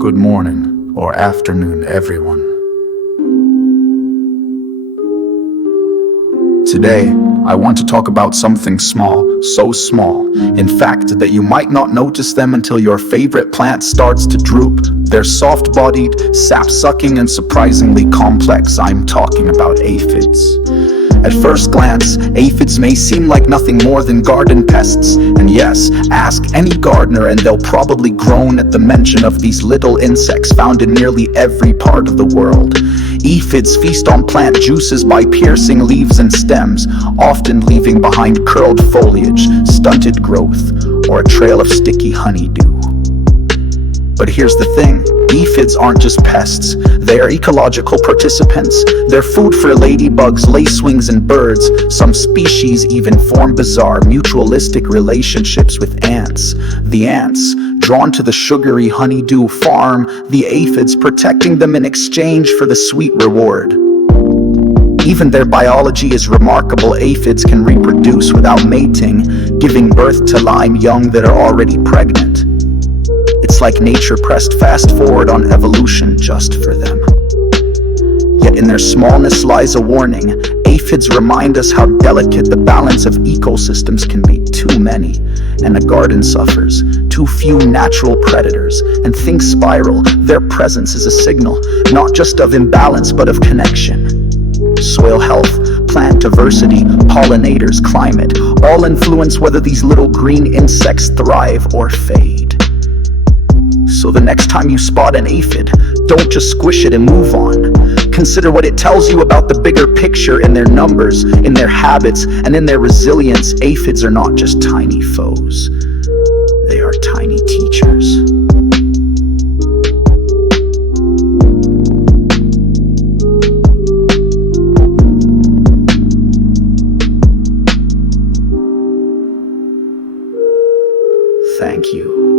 Good morning or afternoon, everyone. Today, I want to talk about something small, so small, in fact, that you might not notice them until your favorite plant starts to droop. They're soft-bodied, sap-sucking, and surprisingly complex. I'm talking about aphids. At first glance, aphids may seem like nothing more than garden pests. And yes, ask any gardener and they'll probably groan at the mention of these little insects found in nearly every part of the world. Aphids feast on plant juices by piercing leaves and stems, often leaving behind curled foliage, stunted growth, or a trail of sticky honeydew. But here's the thing, aphids aren't just pests, they are ecological participants. They're food for ladybugs, lacewings, and birds. Some species even form bizarre mutualistic relationships with ants. The ants, drawn to the sugary honeydew, farm the aphids, protecting them in exchange for the sweet reward. Even their biology is remarkable. Aphids can reproduce without mating, giving birth to live young that are already pregnant. It's like nature pressed fast forward on evolution just for them. Yet in their smallness lies a warning. Aphids remind us how delicate the balance of ecosystems can be. Too many, and a garden suffers. Too few natural predators, and things spiral. Their presence is a signal, not just of imbalance, but of connection. Soil health, plant diversity, pollinators, climate, all influence whether these little green insects thrive or fade. So the next time you spot an aphid, don't just squish it and move on. Consider what it tells you about the bigger picture in their numbers, in their habits, and in their resilience. Aphids are not just tiny foes. They are tiny teachers. Thank you.